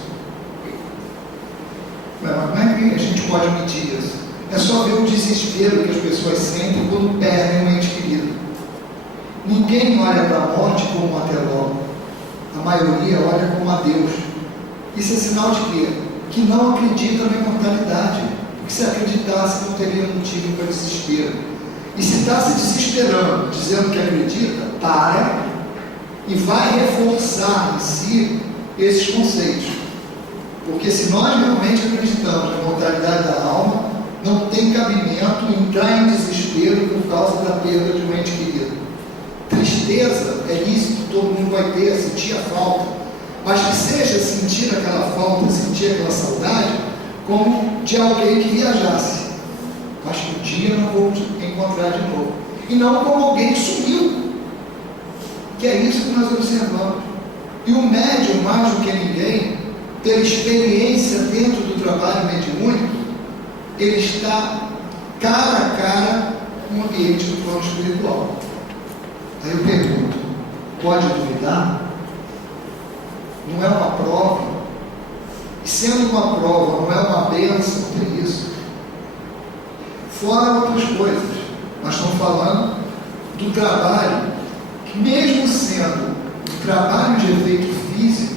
Mas como é que a gente pode medir isso? É só ver o desespero que as pessoas sentem quando perdem um ente querido. Ninguém olha para a morte como um até logo. A maioria olha como a Deus. Isso é sinal de quê? Que não acredita na imortalidade. Porque se acreditasse, não teria motivo para desespero. E se está se desesperando, dizendo que acredita, para e vai reforçar em si esses conceitos. Porque se nós realmente acreditamos na imortalidade da alma, não tem cabimento entrar em desespero por causa da perda de um ente querido. Tristeza é lícito, todo mundo vai ter, sentir a falta, mas que seja sentir aquela falta, sentir aquela saudade, como de alguém que viajasse. Acho que um dia não vou te encontrar de novo. E não como alguém que sumiu. Que é isso que nós observamos. E o médium, mais do que ninguém, pela experiência dentro do trabalho mediúnico, ele está cara a cara com o ambiente do plano espiritual. Aí eu pergunto, pode duvidar? Não é uma prova? E sendo uma prova, não é uma bênção ter isso? Fora outras coisas, nós estamos falando do trabalho, que mesmo sendo um trabalho de efeito físico,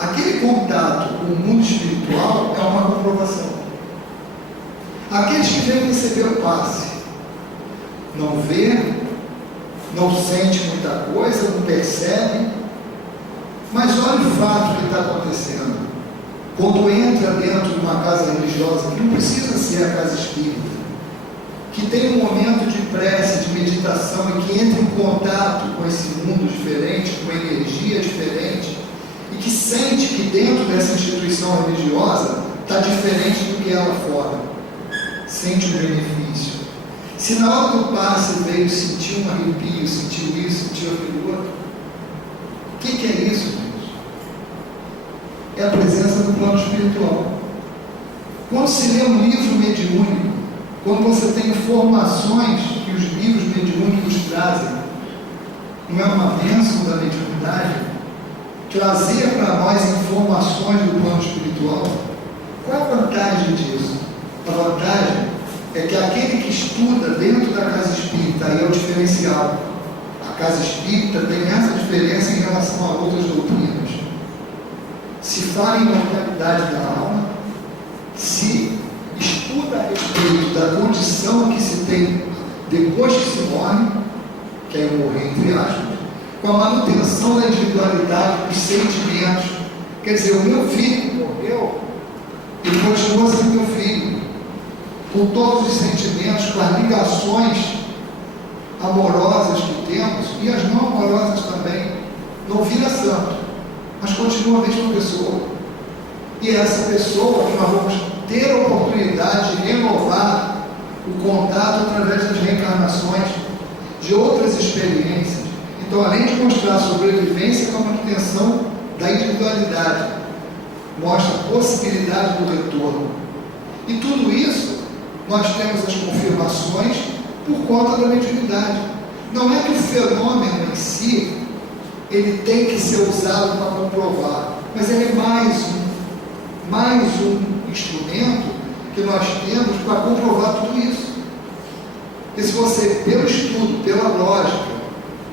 aquele contato com o mundo espiritual é uma comprovação. Aqueles que vêm receber o passe, não vê, não sente muita coisa, não percebe, mas olha o fato que está acontecendo. Quando entra dentro de uma casa religiosa, que não precisa ser a casa espírita, que tem um momento de prece, de meditação, e que entra em contato com esse mundo diferente, com energia diferente, e que sente que dentro dessa instituição religiosa está diferente do que ela fora. Sente o benefício. Se na hora do passe veio sentir um arrepio, sentiu isso, sentiu aquilo outro, o que é isso, gente? É a presença do plano espiritual. Quando se lê um livro mediúnico, quando você tem informações que os livros mediúnicos trazem, não é uma bênção da mediunidade? Trazer para nós informações do plano espiritual, qual é a vantagem disso? A vantagem é que aquele que estuda dentro da casa espírita, aí é o diferencial. A casa espírita tem essa diferença em relação a outras doutrinas. Se fala em imortalidade da alma, se estuda a respeito da condição que se tem depois que se morre, que é o morrer entre aspas, com a manutenção da individualidade dos sentimentos. Quer dizer, o meu filho que morreu, ele continua sendo meu filho. com todos os sentimentos, com as ligações amorosas que temos e as não amorosas também, não vira santo, mas continua a mesma pessoa. E é essa pessoa que nós vamos ter a oportunidade de renovar o contato através das reencarnações, de outras experiências. Então, além de mostrar a sobrevivência com a manutenção da individualidade, mostra a possibilidade do retorno. E tudo isso, nós temos as confirmações por conta da mediunidade. Não é que o fenômeno em si, ele tem que ser usado para comprovar, mas ele é mais um instrumento que nós temos para comprovar tudo isso. E se você, pelo estudo, pela lógica,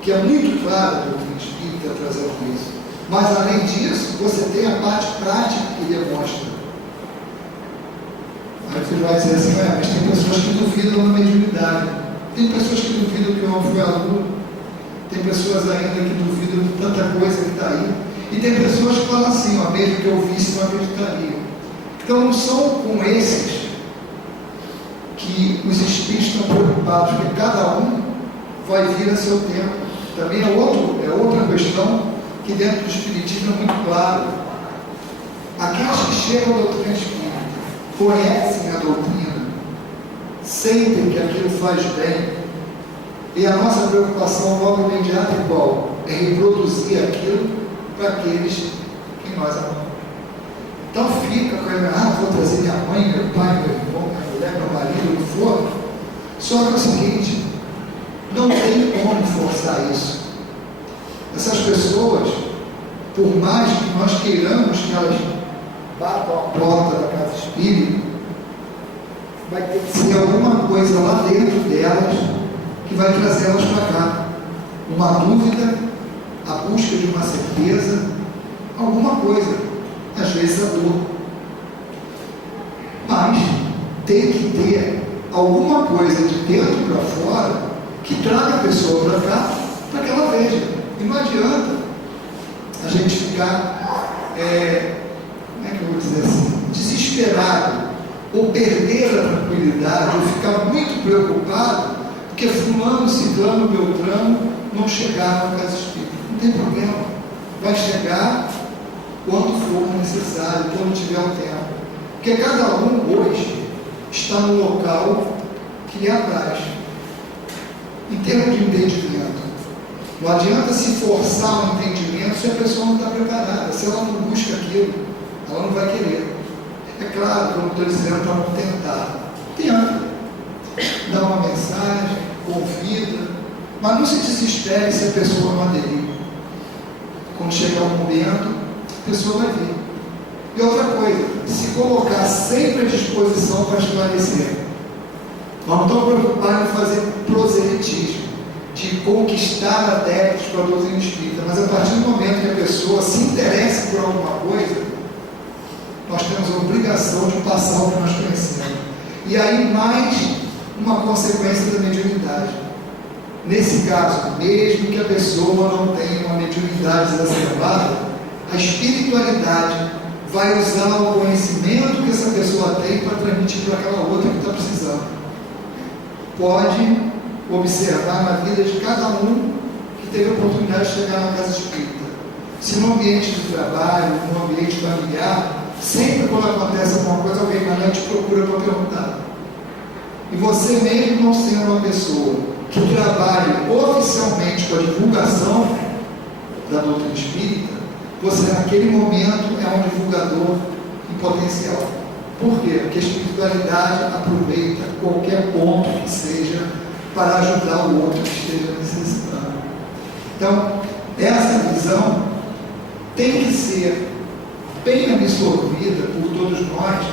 que é muito clara do que o Espírito está trazendo isso, mas além disso, você tem a parte prática que demonstra. Aí você vai dizer assim, mas tem pessoas que duvidam da mediunidade, tem pessoas que duvidam que o homem foi aluno, tem pessoas ainda que duvidam de tanta coisa que está aí, e tem pessoas que falam assim, ó, mesmo que eu visse, não acreditaria. Então não são com esses que os espíritos estão preocupados, porque cada um vai vir a seu tempo. Também é outra questão que dentro do Espiritismo é muito claro. Aqueles que chegam à doutrina espírita, conhecem a doutrina, sentem que aquilo faz bem, e a nossa preocupação logo imediata é qual? É reproduzir aquilo para aqueles que nós amamos. Então fica com a vou trazer minha mãe, meu pai, meu irmão, minha mulher, meu marido, o que for. Só que é o seguinte, não tem como forçar isso. Essas pessoas, por mais que nós queiramos que elas batam a porta da casa espírita, vai ter que ser alguma coisa lá dentro delas que vai trazê-las para cá. Uma dúvida, a busca de uma certeza, alguma coisa. Às vezes a dor. Mas tem que ter alguma coisa de dentro para fora que traga a pessoa para cá, para que ela veja. E não adianta a gente ficar, como é que eu vou dizer assim, desesperado, ou perder a tranquilidade, ou ficar muito preocupado, porque fulano, ciclano, beltrano não chegaram na casa espírita. Não tem problema, vai chegar quando for necessário, quando tiver o tempo. Porque cada um hoje está no local que lhe apraz. Em termos de entendimento, não adianta se forçar o entendimento se a pessoa não está preparada. Se ela não busca aquilo, ela não vai querer. É claro, como estou dizendo, para não tentar. Tenta. Dá uma mensagem, convida, mas não se desespere se a pessoa não aderir. Quando chegar o momento, a pessoa vai vir. E outra coisa, se colocar sempre à disposição para esclarecer. Nós não estamos preocupados em fazer proselitismo, de conquistar adeptos para a doutrina espírita, mas a partir do momento que a pessoa se interessa por alguma coisa, nós temos a obrigação de passar o que nós conhecemos. E aí mais uma consequência da mediunidade. Nesse caso, mesmo que a pessoa não tenha uma mediunidade exacerbada, a espiritualidade vai usar o conhecimento que essa pessoa tem para transmitir para aquela outra que está precisando. Pode observar na vida de cada um que teve a oportunidade de chegar na casa espírita. Se no ambiente de trabalho, no ambiente familiar, sempre quando acontece alguma coisa, alguém vai lá e te procura para perguntar. E você mesmo não sendo uma pessoa que trabalhe oficialmente com a divulgação da doutrina espírita, você naquele momento é um divulgador em potencial. Por quê? Porque a espiritualidade aproveita qualquer ponto que seja para ajudar o outro que esteja necessitando. Então, essa visão tem que ser bem absorvida por todos nós,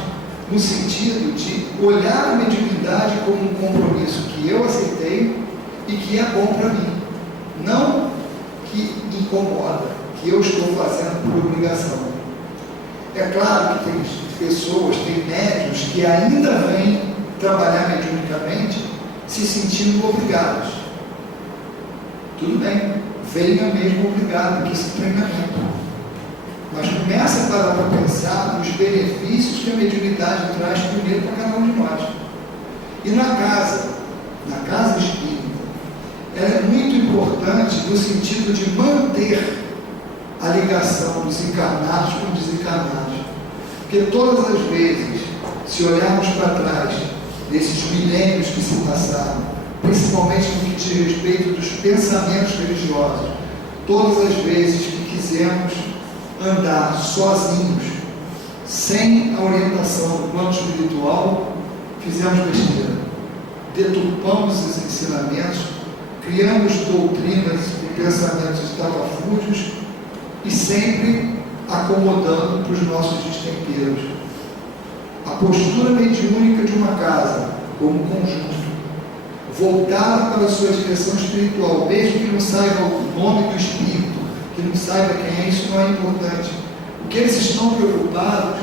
no sentido de olhar a mediunidade como um compromisso que eu aceitei e que é bom para mim, não que incomoda, que eu estou fazendo por obrigação. É claro que tem pessoas, tem médiuns que ainda vêm trabalhar mediunicamente se sentindo obrigados. Tudo bem, venha mesmo obrigado, que esse treinamento. Mas começa a parar para pensar nos benefícios que a mediunidade traz primeiro para cada um de nós. E na casa espírita, ela é muito importante no sentido de manter a ligação dos encarnados com os desencarnados. Porque todas as vezes, se olharmos para trás, desses milênios que se passaram, principalmente no que diz respeito dos pensamentos religiosos, todas as vezes que quisemos andar sozinhos, sem a orientação do plano espiritual, fizemos besteira. Deturpamos os ensinamentos, criamos doutrinas e pensamentos estapafúrdios e sempre acomodando para os nossos destemperos. A postura mediúnica de uma casa, como conjunto, voltada para a sua direção espiritual, mesmo que não saiba o nome do espírito, que não saiba quem é, isso não é importante. O que eles estão preocupados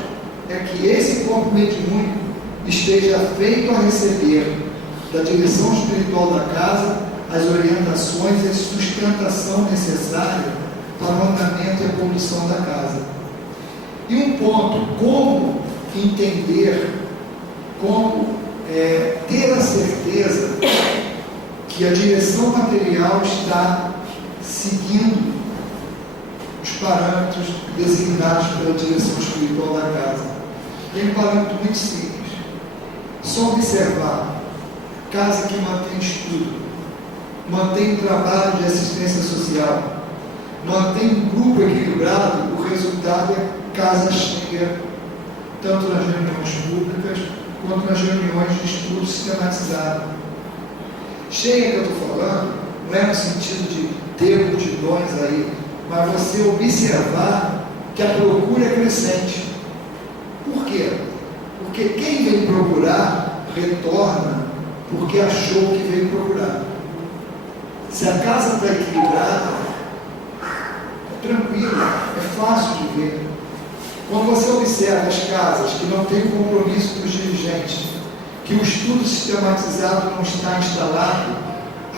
é que esse corpo mediúnico esteja feito a receber da direção espiritual da casa as orientações e a sustentação necessária para o andamento e a condução da casa. E um ponto, como entender, como ter a certeza que a direção material está seguindo os parâmetros designados pela direção espiritual da casa. Tem um parâmetro muito simples. Só observar casa que mantém estudo, mantém trabalho de assistência social, mantém um grupo equilibrado, o resultado é casa cheia, tanto nas reuniões públicas quanto nas reuniões de estudo sistematizado. Cheia que eu estou falando, não é no sentido de ter multidões aí, mas você observar que a procura é crescente. Por quê? Porque quem vem procurar, retorna porque achou que veio procurar. Se a casa está equilibrada, é tranquilo, é fácil de ver. Quando você observa as casas que não têm compromisso dos dirigentes, que o estudo sistematizado não está instalado,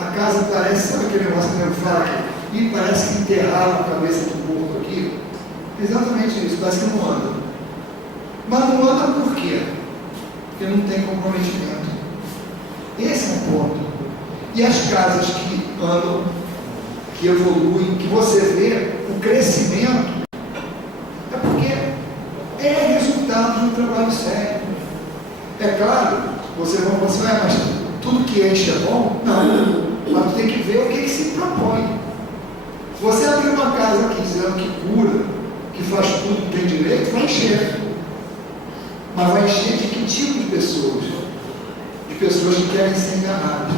a casa parece, sabe aquele negócio que eu falo aqui? E parece que enterraram a cabeça do burro aqui. Exatamente isso, parece que não anda. Mas não anda por quê? Porque não tem comprometimento. Esse é o ponto. E as casas que andam, que evoluem, que você vê o crescimento, é porque é resultado de um trabalho sério. É claro, você vai, mas tudo que enche é bom? Não. Mas tem que ver o que se propõe. Se você abrir uma casa aqui dizendo que cura, que faz tudo que tem direito, vai encher. Mas vai encher de que tipo de pessoas? De pessoas que querem ser enganadas.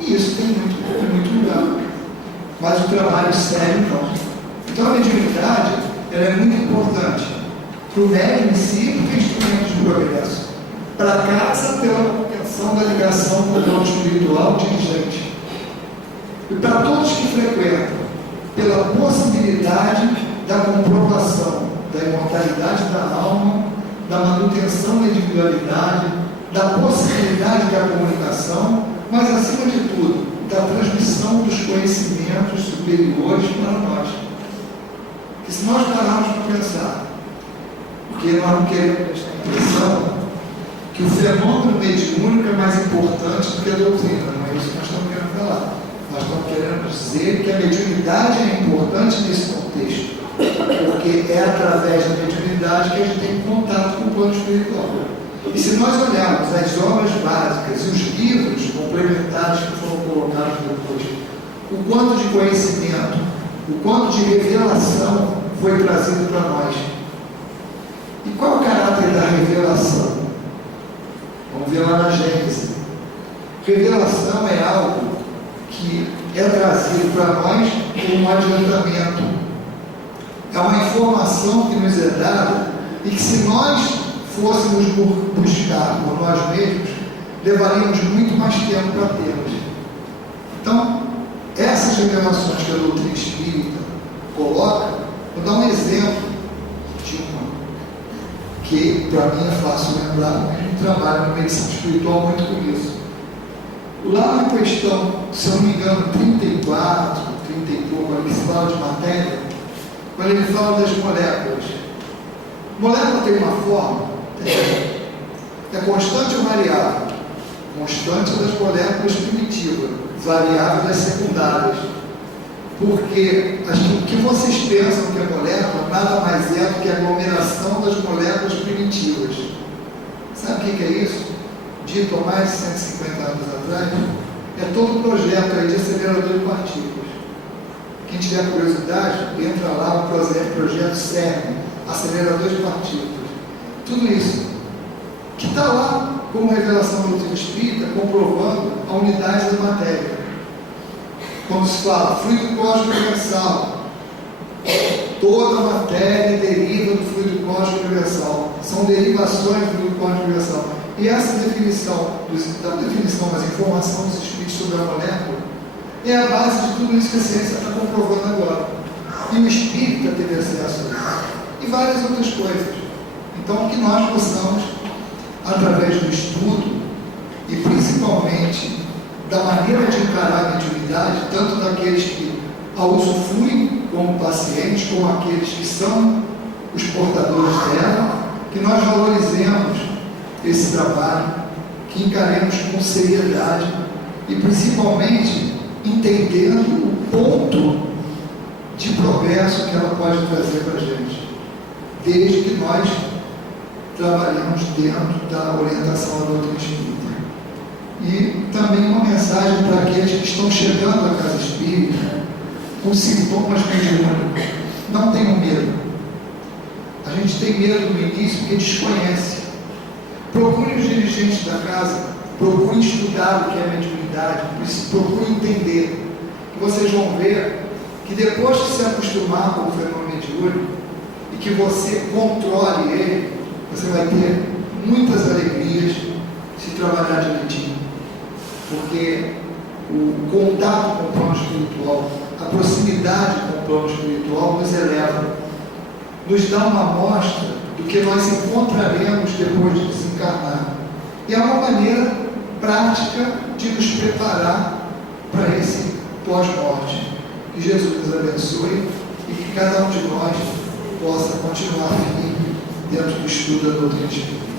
E isso tem muito lugar. Mas o trabalho sério não. Então a mediunidade ela é muito importante para o médium em si, porque é instrumento de progresso. Para a casa, pela manutenção da ligação com o plano espiritual dirigente. E para todos que frequentam, pela possibilidade da comprovação da imortalidade da alma, da manutenção da individualidade, da possibilidade da comunicação, mas acima de tudo, da transmissão dos conhecimentos superiores para nós. Porque se nós pararmos para pensar, porque nós não queremos prestar atenção que o fenômeno mediúnico é mais importante do que a doutrina, não é isso que nós estamos querendo falar. Nós estamos querendo dizer que a mediunidade é importante nesse contexto, porque é através da mediunidade que a gente tem contato com o plano espiritual. E se nós olharmos as obras básicas e os livros complementares que foram colocados depois, o quanto de conhecimento, o quanto de revelação foi trazido para nós. E qual é o caráter da revelação? Vamos ver lá na Gênesis. Revelação é algo que é trazido para nós como um adiantamento. É uma informação que nos é dada e que se nós fôssemos buscar por nós mesmos, levaríamos muito mais tempo para tê-las. Então, essas revelações que a doutrina espírita coloca, vou dar um exemplo de uma que para mim é fácil lembrar, porque a gente trabalha na medicina espiritual muito com isso. Lá na questão, se eu não me engano, 34, 30 e pouco, ali que se fala de matéria, quando ele fala das moléculas. Molécula tem uma forma, é constante ou variável? constante das moléculas primitivas, variáveis das secundárias. Porque o que vocês pensam que é molécula nada mais é do que a aglomeração das moléculas primitivas. Sabe o que é isso? Dito há mais de 150 anos atrás, é todo o projeto aí de acelerador de partículas. Quem tiver curiosidade, entra lá no projeto CERN, acelerador de partículas. Tudo isso que está lá como revelação do doutrina espírita, comprovando a unidade da matéria. Quando se fala fluido cósmico universal, toda a matéria deriva do fluido cósmico universal. São derivações do fluido cósmico universal. E essa definição, não definição, mas informação dos espíritos sobre a molécula, é a base de tudo isso que a ciência está comprovando agora. E o espírita teve acesso a isso. E várias outras coisas. Então, que nós possamos, através do estudo, e principalmente da maneira de encarar a mediunidade, tanto daqueles que a usufruem como pacientes, como aqueles que são os portadores dela, que nós valorizemos esse trabalho, que encaremos com seriedade e principalmente entendendo o ponto de progresso que ela pode trazer para a gente, desde que nós trabalhemos dentro da orientação da doutrina espírita. E também uma mensagem para aqueles que estão chegando à casa espírita com sintomas mediúnicos. Não tenham medo. A gente tem medo no início porque desconhece. Procure os dirigentes da casa, procure estudar o que é mediunidade, procure entender. E vocês vão ver que depois de se acostumar com o fenômeno mediúnico e que você controle ele, você vai ter muitas alegrias se trabalhar direitinho. Porque o contato com o plano espiritual, a proximidade com o plano espiritual nos eleva, nos dá uma amostra do que nós encontraremos depois de desencarnar. E é uma maneira prática de nos preparar para esse pós-morte. Que Jesus nos abençoe e que cada um de nós possa continuar firme dentro do estudo da doutrina espírita.